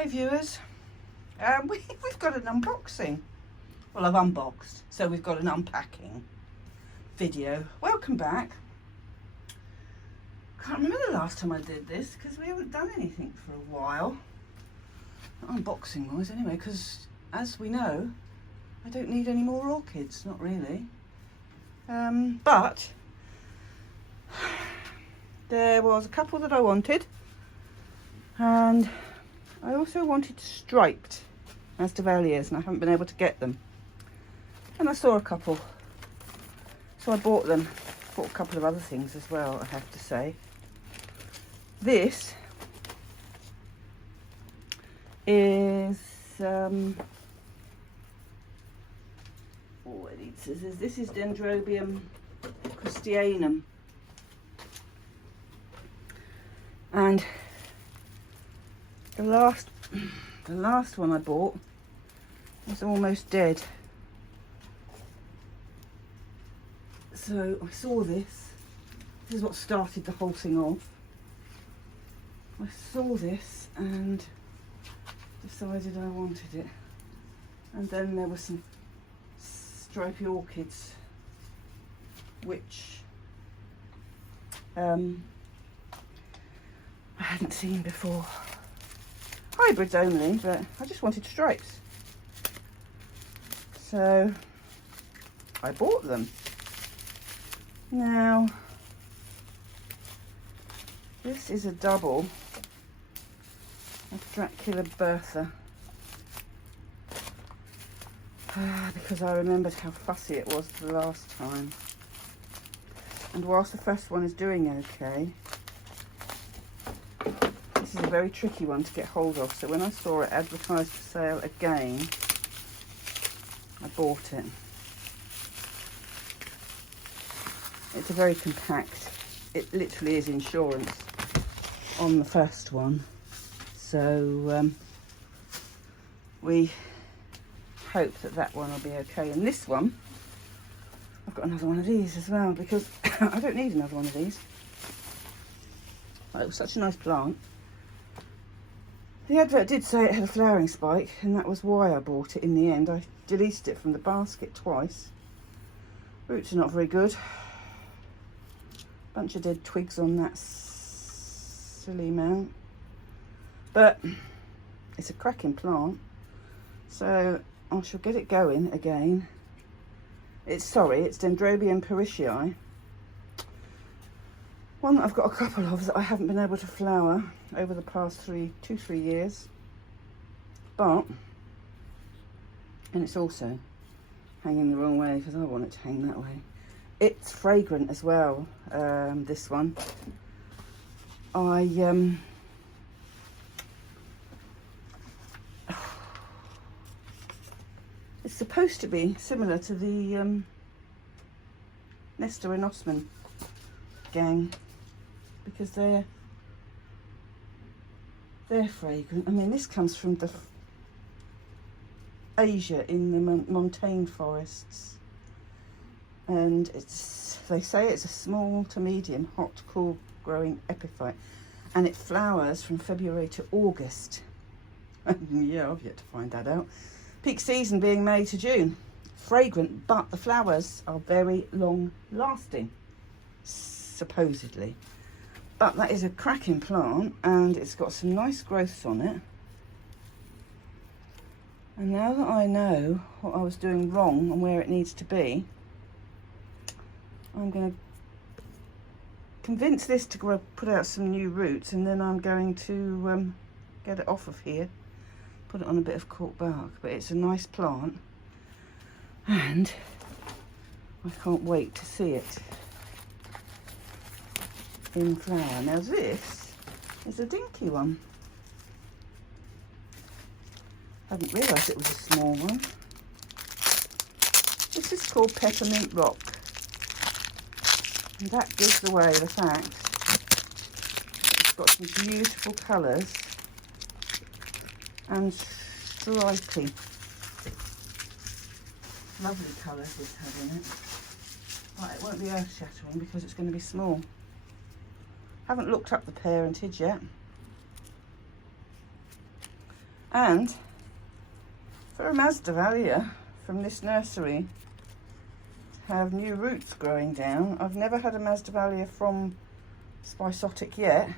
Hi viewers, we've got an unboxing. Well, I've unboxed, so we've got an unpacking video. Welcome back. Can't remember the last time I did this because we haven't done anything for a while. Not unboxing wise anyway, because as we know, I don't need any more orchids, not really. But there was a couple that I wanted, and I also wanted striped masdevallias, and I haven't been able to get them. And I saw a couple, so I bought them. Bought a couple of other things as well, I have to say. This is this is Dendrobium Christianum, and the last one I bought was almost dead. So I saw this. This is what started the whole thing off. I saw this and decided I wanted it. And then there were some stripy orchids, which I hadn't seen before. Hybrids only, but I just wanted stripes. So I bought them. Now, this is a double of Dracula Bertha. Because I remembered how fussy it was the last time. And whilst the first one is doing okay, this is a very tricky one to get hold of. So when I saw it advertised for sale again, I bought it. It's a very compact, it literally is insurance on the first one. So we hope that that one will be okay. And this one, I've got another one of these as well, because I don't need another one of these. It was such a nice plant. The advert did say it had a flowering spike, and that was why I bought it in the end. I deleted it from the basket twice. Roots are not very good. Bunch of dead twigs on that silly mount. But it's a cracking plant, so I shall get it going again. It's Dendrobium parishii. One that I've got a couple of that I haven't been able to flower over the past 3 years. And it's also hanging the wrong way because I want it to hang that way. It's fragrant as well, this one. It's supposed to be similar to the Nestor and Osman gang, because they're fragrant. I mean, this comes from Asia in the montane forests, and they say it's a small to medium hot cool growing epiphyte, and it flowers from February to August. Yeah, I've yet to find that out. Peak season being May to June. Fragrant, but the flowers are very long lasting, supposedly. But that is a cracking plant, and it's got some nice growths on it. And now that I know what I was doing wrong and where it needs to be, I'm going to convince this to put out some new roots, and then I'm going to get it off of here, put it on a bit of cork bark. But it's a nice plant, and I can't wait to see it in flower. Now this is a dinky one. I hadn't realised it was a small one. This is called Peppermint Rock, and that gives away the fact it's got some beautiful colours and stripy, lovely colours this has in it. Right, it won't be earth shattering because it's going to be small. Haven't looked up the parentage yet. And for a masdevallia from this nursery to have new roots growing down, I've never had a masdevallia from Spisotic yet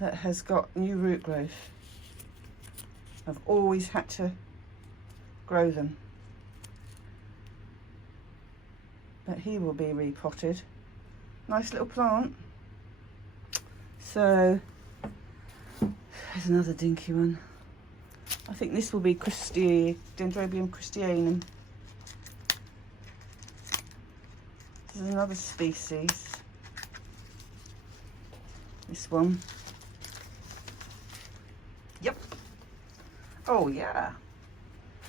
that has got new root growth. I've always had to grow them. But he will be repotted. Nice little plant. So there's another dinky one. I think this will be Dendrobium Christianum. This is another species. This one. Yep. Oh yeah.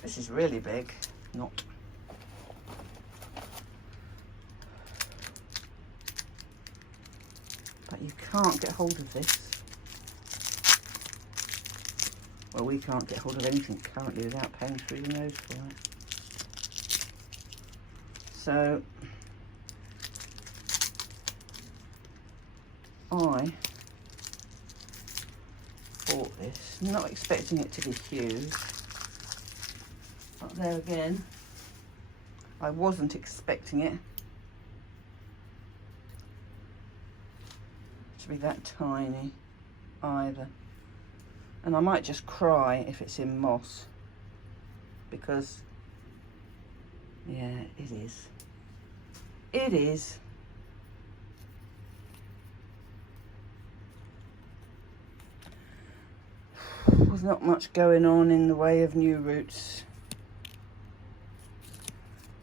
This is really big. Not. But you can't get hold of this. Well, we can't get hold of anything currently without paying through the nose for it. So I bought this, not expecting it to be huge. But there again, I wasn't expecting it to be that tiny either. And I might just cry if it's in moss, because yeah, it is. It is. There's not much going on in the way of new roots.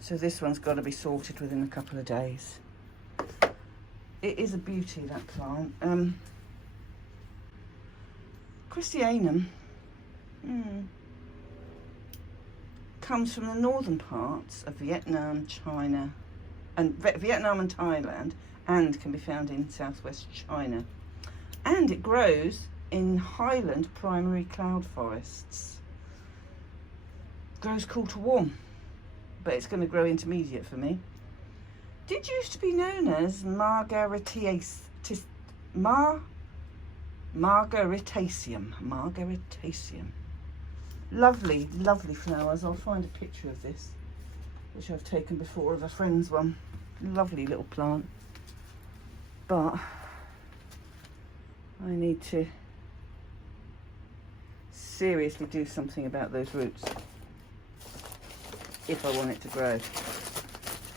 So this one's got to be sorted within a couple of days. It is a beauty, that plant. Christianum comes from the northern parts of Vietnam, China, and Vietnam and Thailand, and can be found in southwest China. And it grows in highland primary cloud forests. Grows cool to warm, but it's going to grow intermediate for me. Did used to be known as Margaritaceum. Lovely, lovely flowers. I'll find a picture of this, which I've taken before of a friend's one. Lovely little plant. But I need to seriously do something about those roots if I want it to grow.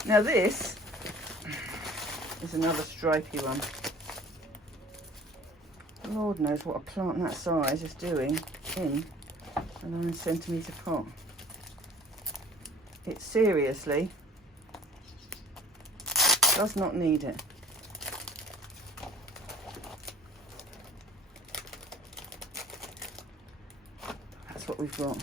Now this is another stripy one. Lord knows what a plant that size is doing in a 9cm pot. It seriously does not need it. That's what we've got.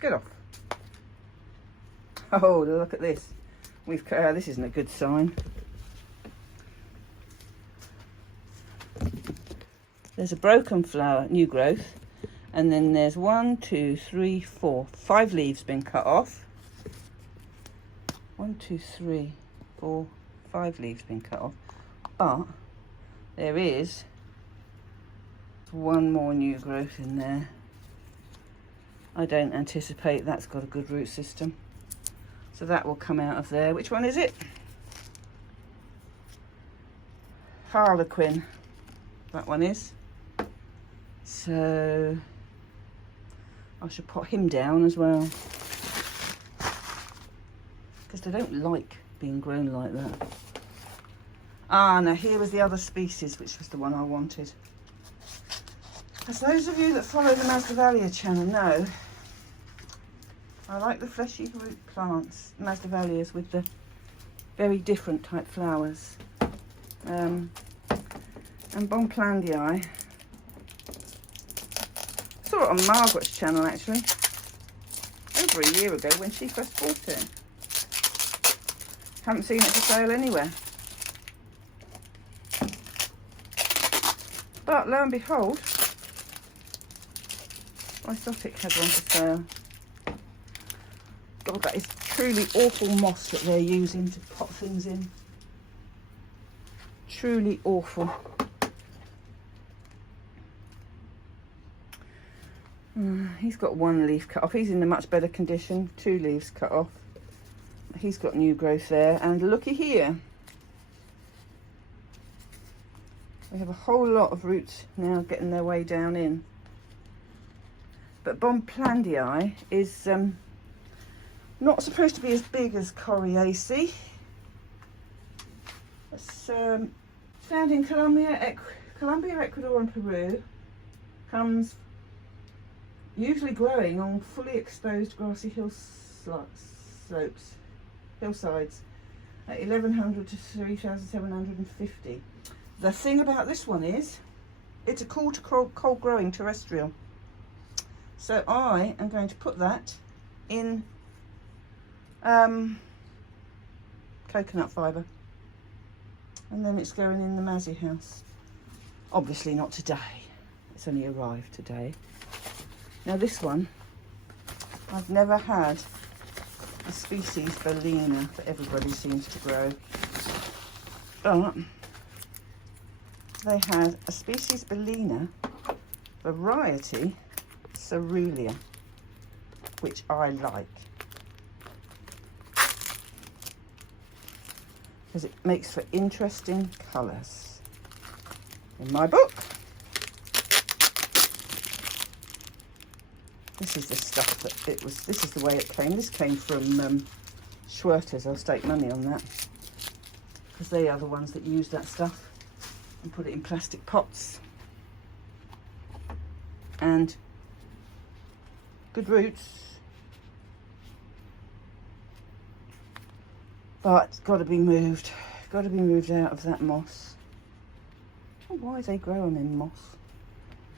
Get off. Oh, look at this. This isn't a good sign. There's a broken flower, new growth, and then there's 1, 2, 3, 4, 5 leaves been cut off. 1, 2, 3, 4, 5 leaves been cut off, but there is one more new growth in there. I don't anticipate that's got a good root system. So that will come out of there. Which one is it? Harlequin. That one is. So I should put him down as well, because they don't like being grown like that. Ah, now here was the other species, which was the one I wanted. As those of you that follow the masdevallia channel know, I like the fleshy root plants, masdevallias, with the very different type flowers. And Bonplandii. Saw it on Margaret's channel actually, over a year ago when she first bought it. Haven't seen it for sale anywhere. But lo and behold, Isotic had one for sale. God, that is truly awful moss that they're using to pot things in. Truly awful. He's got one leaf cut off. He's in a much better condition. 2 leaves cut off. He's got new growth there. And looky here. We have a whole lot of roots now getting their way down in. But Bonplandii is not supposed to be as big as Coriaceae. It's found in Colombia, Ecuador and Peru. Comes usually growing on fully exposed grassy hillsides at 1100 to 3750. The thing about this one is it's a cool to cold growing terrestrial. So I am going to put that in coconut fibre, and then it's going in the Mazzy house. Obviously not today, it's only arrived today. Now this one, I've never had a species Bellina that everybody seems to grow, but they had a species Bellina variety Cerulean, which I like because it makes for interesting colours. In my book, this is the stuff that it was. This is the way it came. This came from Schwerter's. I'll stake money on that because they are the ones that use that stuff and put it in plastic pots. And good roots, but it's got to be moved. Got to be moved out of that moss. I don't know why they grow them in moss,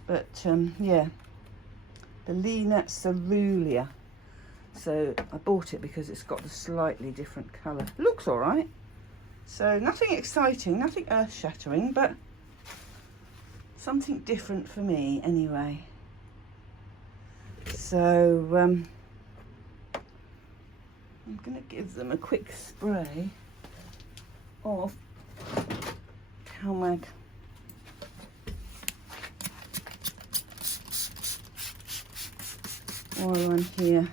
but yeah, Bellina Cerulea. So I bought it because it's got a slightly different colour. Looks all right. So nothing exciting, nothing earth-shattering, but something different for me anyway. So I'm going to give them a quick spray of CalMag. While I'm here,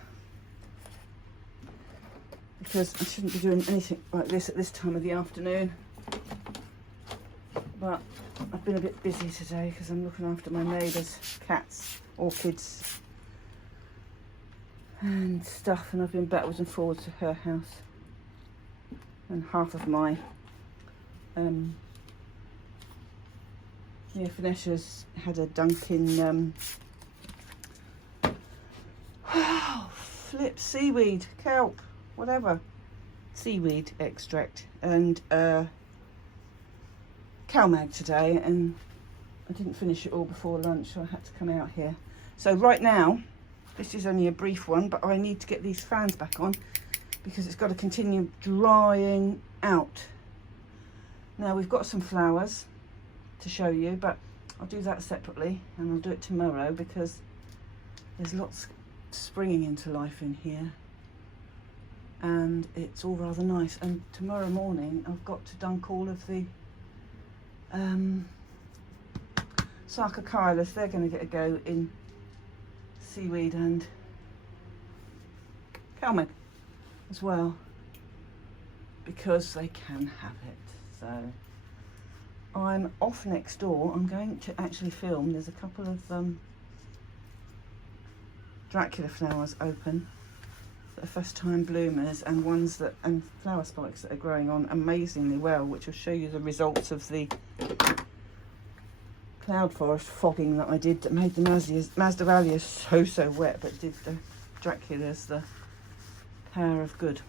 because I shouldn't be doing anything like this at this time of the afternoon, but I've been a bit busy today because I'm looking after my neighbour's cats, orchids and stuff, and I've been backwards and forwards to her house, and half of my Finessia's had a Dunkin' flip seaweed, kelp, whatever, seaweed extract, and CalMag today, and I didn't finish it all before lunch, so I had to come out here. So right now, this is only a brief one, but I need to get these fans back on because it's got to continue drying out. Now we've got some flowers to show you, but I'll do that separately, and I'll do it tomorrow because there's lots springing into life in here, and it's all rather nice. And tomorrow morning I've got to dunk all of the Sarcochilas. They're going to get a go in seaweed and CalMag as well, because they can have it. So I'm off next door. I'm going to actually film. There's a couple of Dracula flowers open that are first time bloomers, and ones that, and flower spikes that are growing on amazingly well, which will show you the results of the cloud forest fogging that I did that made the masdevallia so wet, but did the Draculas the power of good.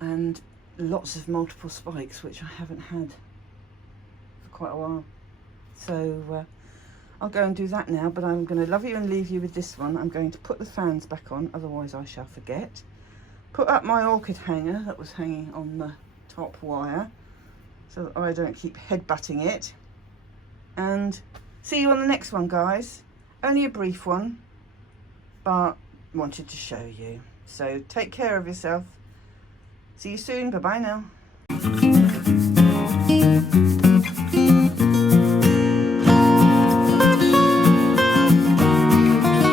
And lots of multiple spikes, which I haven't had for quite a while. So I'll go and do that now, but I'm going to love you and leave you with this one. I'm going to put the fans back on, otherwise I shall forget. Put up my orchid hanger that was hanging on the top wire, so that I don't keep headbutting it. And see you on the next one, guys. Only a brief one, but wanted to show you. So take care of yourself. See you soon. Bye bye now.